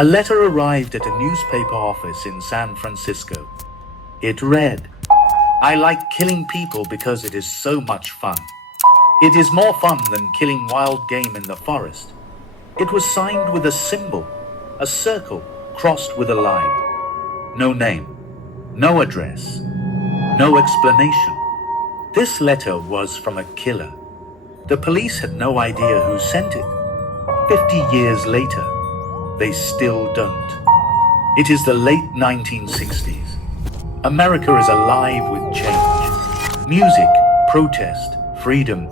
A letter arrived at a newspaper office in San Francisco. It read, "I like killing people because it is so much fun. It is more fun than killing wild game in the forest." It was signed with a symbol, a circle crossed with a line. No name, no address, no explanation. This letter was from a killer. The police had no idea who sent it. 50 years later, they still don't. It is the late 1960s. America is alive with change. Music, protest, freedom.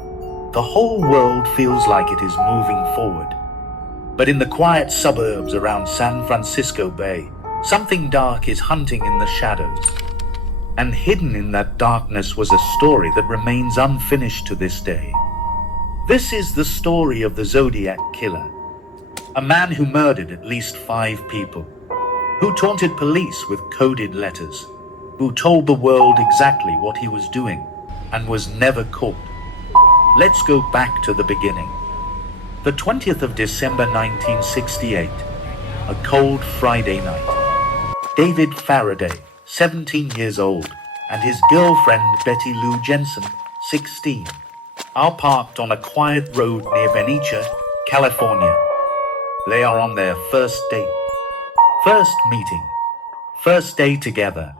The whole world feels like it is moving forward. But in the quiet suburbs around San Francisco Bay, something dark is hunting in the shadows. And hidden in that darkness was a story that remains unfinished to this day. This is the story of the Zodiac Killer, a man who murdered at least 5 people, who taunted police with coded letters, who told the world exactly what he was doing and was never caught. Let's go back to the beginning. The 20th of December 1968, a cold Friday night. David Faraday, 17 years old, and his girlfriend Betty Lou Jensen, 16, are parked on a quiet road near Vanish, California. They are on their first date. First meeting. First day together.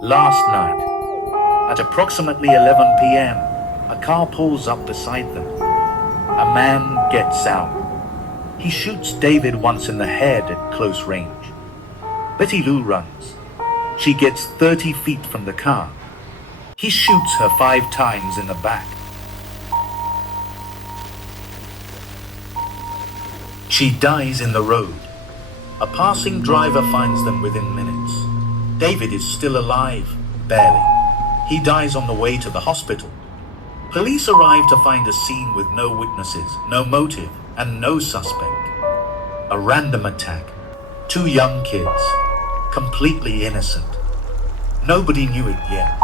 Last night. At approximately 11 p.m., a car pulls up beside them. A man gets out. He shoots David once in the head at close range. Betty Lou runs. She gets 30 feet from the car. He shoots her 5 times in the back. She dies in the road. A passing driver finds them within minutes. David is still alive, barely. He dies on the way to the hospital. Police arrive to find a scene with no witnesses, no motive, and no suspect. A random attack. 2 young kids, completely innocent. Nobody knew it yet,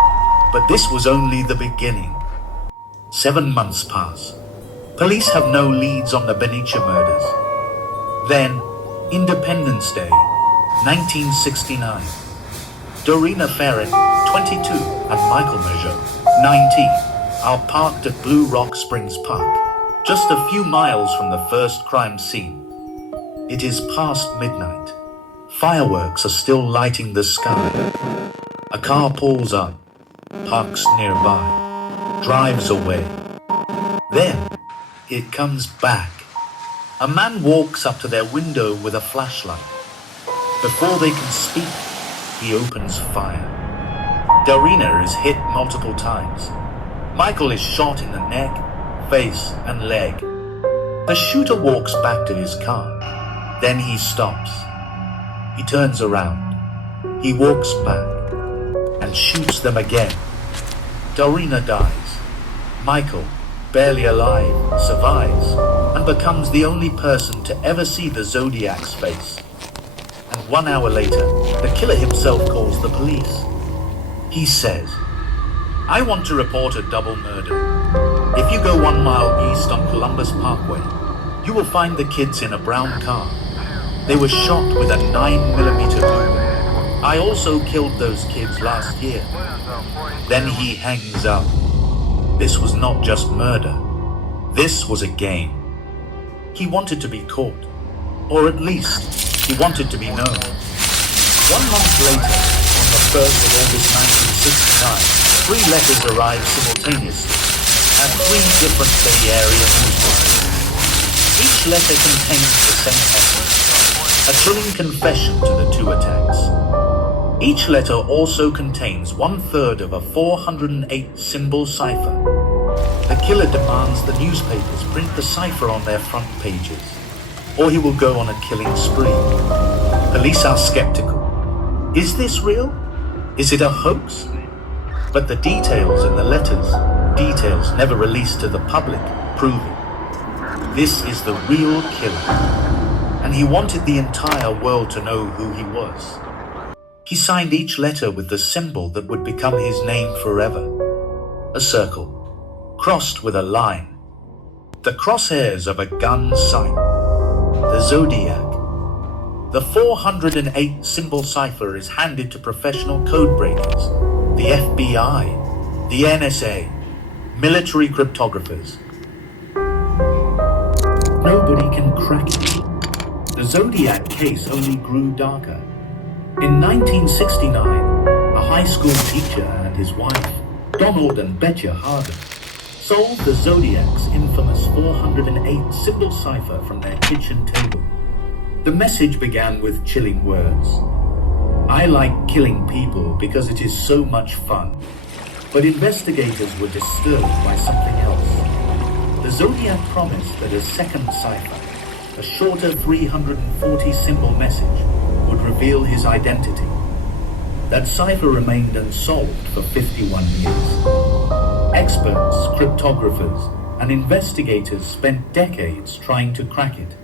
but this was only the beginning. 7 months pass. Police have no leads on the Benicia murders. Then, Independence Day, 1969. Dorina Ferret, 22, and Michael Major, 19, are parked at Blue Rock Springs Park, just a few miles from the first crime scene. It is past midnight. Fireworks are still lighting the sky. A car pulls up, parks nearby, drives away. Then, it comes back. A man walks up to their window with a flashlight. Before they can speak, he opens fire. Dorina is hit multiple times. Michael is shot in the neck, face, and leg. The shooter walks back to his car. Then he stops. He turns around. He walks back and shoots them again. Dorina dies. Michael, barely alive, survives and becomes the only person to ever see the Zodiac's face. And 1 hour later, the killer himself calls the police. He says, "I want to report a double murder. If you go 1 mile east on Columbus Parkway, you will find the kids in a brown car. They were shot with a 9mm Luger. I also killed those kids last year." Then he hangs up. This was not just murder. This was a game. He wanted to be caught, or at least he wanted to be known. 1 month later, on the 1st of August 1969, 3 letters arrived simultaneously at 3 different Bay Area newspapers. Each letter contains the same message, a chilling confession to the 2 attacks. Each letter also contains 1/3 of a 408-symbol cipher. The killer demands the newspapers print the cipher on their front pages, or he will go on a killing spree. Police are skeptical. Is this real? Is it a hoax? But the details in the letters, details never released to the public, prove it. This is the real killer, and he wanted the entire world to know who he was. He signed each letter with the symbol that would become his name forever. A circle, crossed with a line. The crosshairs of a gun sight. The Zodiac. The 408 symbol cipher is handed to professional codebreakers, the FBI, the NSA, military cryptographers. Nobody can crack it. The Zodiac case only grew darker. In 1969, a high school teacher and his wife, Donald and Betcha Harden, solved the Zodiac's infamous 408 symbol cipher from their kitchen table. The message began with chilling words. "I like killing people because it is so much fun." But investigators were disturbed by something else. The Zodiac promised that a second cipher, a shorter 340 symbol message, would reveal his identity. That cipher remained unsolved for 51 years. Experts, cryptographers, and investigators spent decades trying to crack it.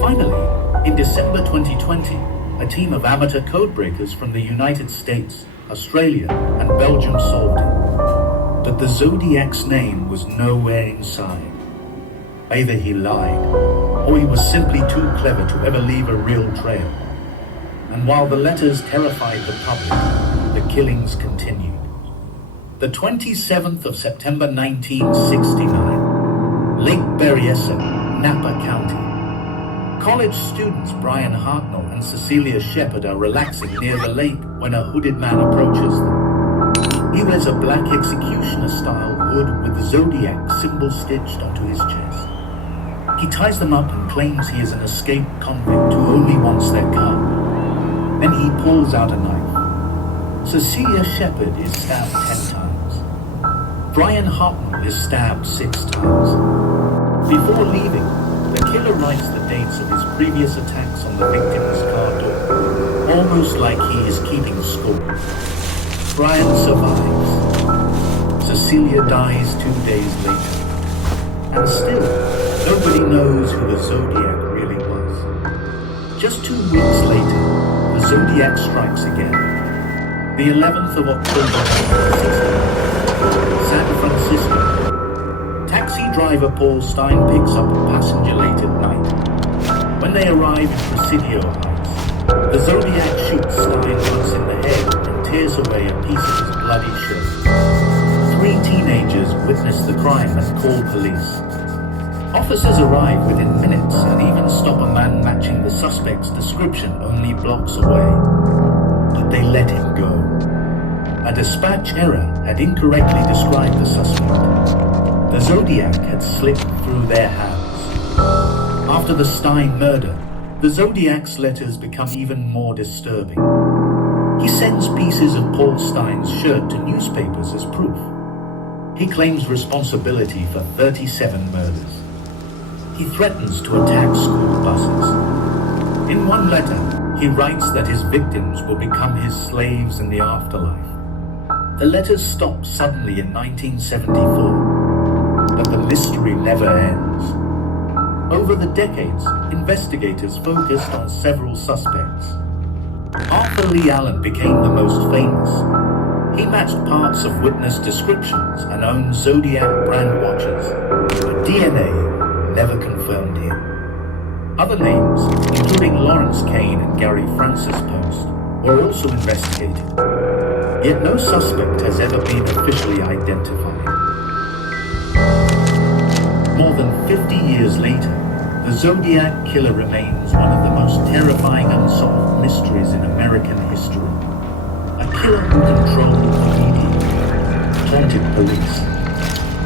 Finally, in December 2020, a team of amateur codebreakers from the United States, Australia, and Belgium solved it. But the Zodiac's name was nowhere inside. Either he lied, or he was simply too clever to ever leave a real trail. And while the letters terrified the public, the killings continued. The 27th of September 1969, Lake Berryessa, Napa County. College students Brian Hartnell and Cecilia Shepard are relaxing near the lake when a hooded man approaches them. He wears a black executioner-style hood with the Zodiac symbol stitched onto his chest. He ties them up and claims he is an escaped convict who only wants their car. Then he pulls out a knife. Cecilia Shepard is stabbed 10 times. Brian Hartnell is stabbed 6 times. Before leaving, the killer writes the dates of his previous attacks on the victim's car door, almost like he is keeping score. Brian survives. Cecilia dies 2 days later. And still, nobody knows who the Zodiac really was. Just 2 weeks later, the Zodiac strikes again. The 11th of October, 1969, San Francisco. Taxi driver Paul Stein picks up a passenger late at night. When they arrive in Presidio Heights, the Zodiac shoots Stein once in the head and tears away a piece of his bloody shirt. 3 teenagers witness the crime and call police. Officers arrive within minutes and even stop a man matching the suspect's description only blocks away. But they let him go. A dispatch error had incorrectly described the suspect. The Zodiac had slipped through their hands. After the Stein murder, the Zodiac's letters become even more disturbing. He sends pieces of Paul Stein's shirt to newspapers as proof. He claims responsibility for 37 murders. He threatens to attack school buses. In one letter, he writes that his victims will become his slaves in the afterlife. The letters stop suddenly in 1974, but the mystery never ends. Over the decades, investigators focused on several suspects. Arthur Lee Allen became the most famous. He matched parts of witness descriptions and owned Zodiac brand watches, but DNA never confirmed him. Other names, including Lawrence Kane and Gary Francis Post, were also investigated. Yet no suspect has ever been officially identified. More than 50 years later, the Zodiac Killer remains one of the most terrifying unsolved mysteries in American history. A killer who controlled the media, taunted police,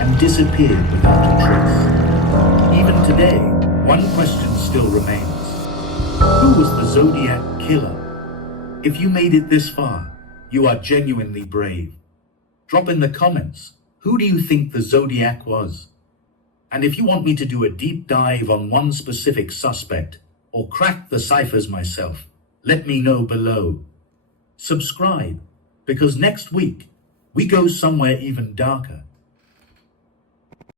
and disappeared without a trace. Even today, one question still remains. Who was the Zodiac Killer? If you made it this far, you are genuinely brave. Drop in the comments, who do you think the Zodiac was? And if you want me to do a deep dive on one specific suspect, or crack the ciphers myself, let me know below. Subscribe, because next week, we go somewhere even darker.